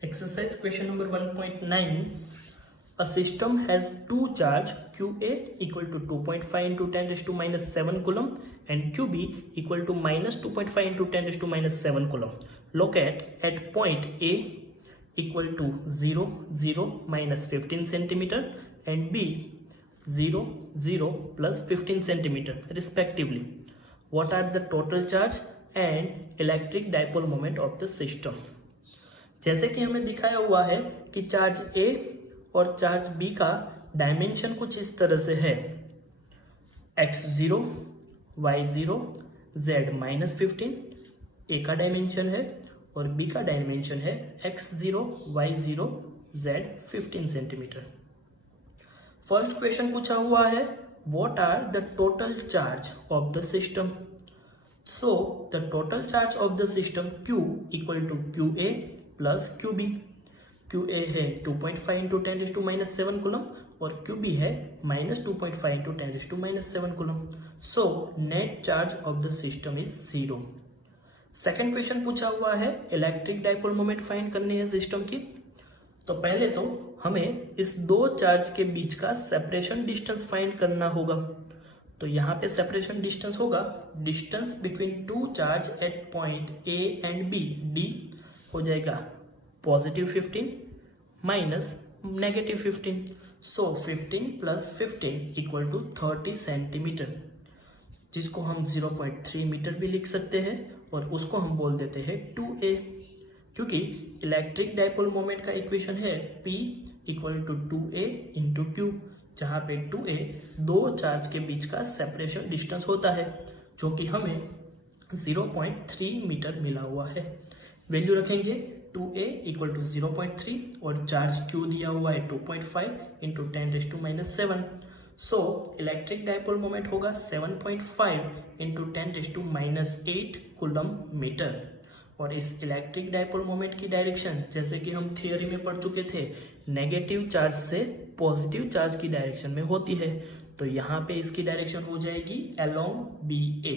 Exercise question number 1.9. A system has two charge QA equal to 2.5 into 10 raised to minus 7 coulomb and QB equal to minus 2.5 into 10 raised to minus 7 coulomb. Locate at point A equal to 0, 0 minus 15 centimeter and B 0, 0 plus 15 centimeter respectively. What are the total charge and electric dipole moment of the system? जैसे कि हमें दिखाया हुआ है कि charge A और charge B का dimension कुछ इस तरह से है x0, y0, z minus 15 A का डायमेंशन है और B का डायमेंशन है x0, y0, z 15 centimetre. First question पूछा हुआ है what are the total charge of the system. So the total charge of the system Q equal to QA plus QB। QA है 2.5 into 10 to minus 7 coulomb और QB है minus 2.5 into 10 to minus 7 coulomb. So net charge of the system is 0। Second question पूछा हुआ है electric dipole moment find करनी है system की। तो पहले तो हमें इस दो चार्ज के बीच का सेपरेशन डिस्टेंस फाइंड करना होगा। तो यहाँ पे सेपरेशन डिस्टेंस होगा distance between two charge at point A and B, D हो जाएगा positive 15 minus negative 15। So 15 plus 15 equal to 30 centimetre, जिसको हम 0.3 मीटर भी लिख सकते हैं और उसको हम बोल देते हैं 2A, क्योंकि इलेक्ट्रिक डाइपोल मोमेंट का इक्वेशन है P equal to 2A into Q, जहाँ पे 2A दो चार्ज के बीच का सेपरेशन डिस्टेंस होता है जो कि हमें 0.3 मीटर मिला हुआ है। वैल्यू रखेंगे 2A इक्वल टू 0.3 और चार्ज Q दिया हुआ है 2.5 into 10 raise to minus 7। So electric dipole moment होगा 7.5 into 10 raise to minus 8 coulomb metre. और इस इलेक्ट्रिक डाइपोल मोमेंट की डायरेक्शन जैसे कि हम थियोरी में पढ़ चुके थे नेगेटिव चार्ज से पॉजिटिव चार्ज की डायरेक्शन में होती है। तो यहाँ पे इसकी डायरेक्शन हो जाएगी अलोंग BA।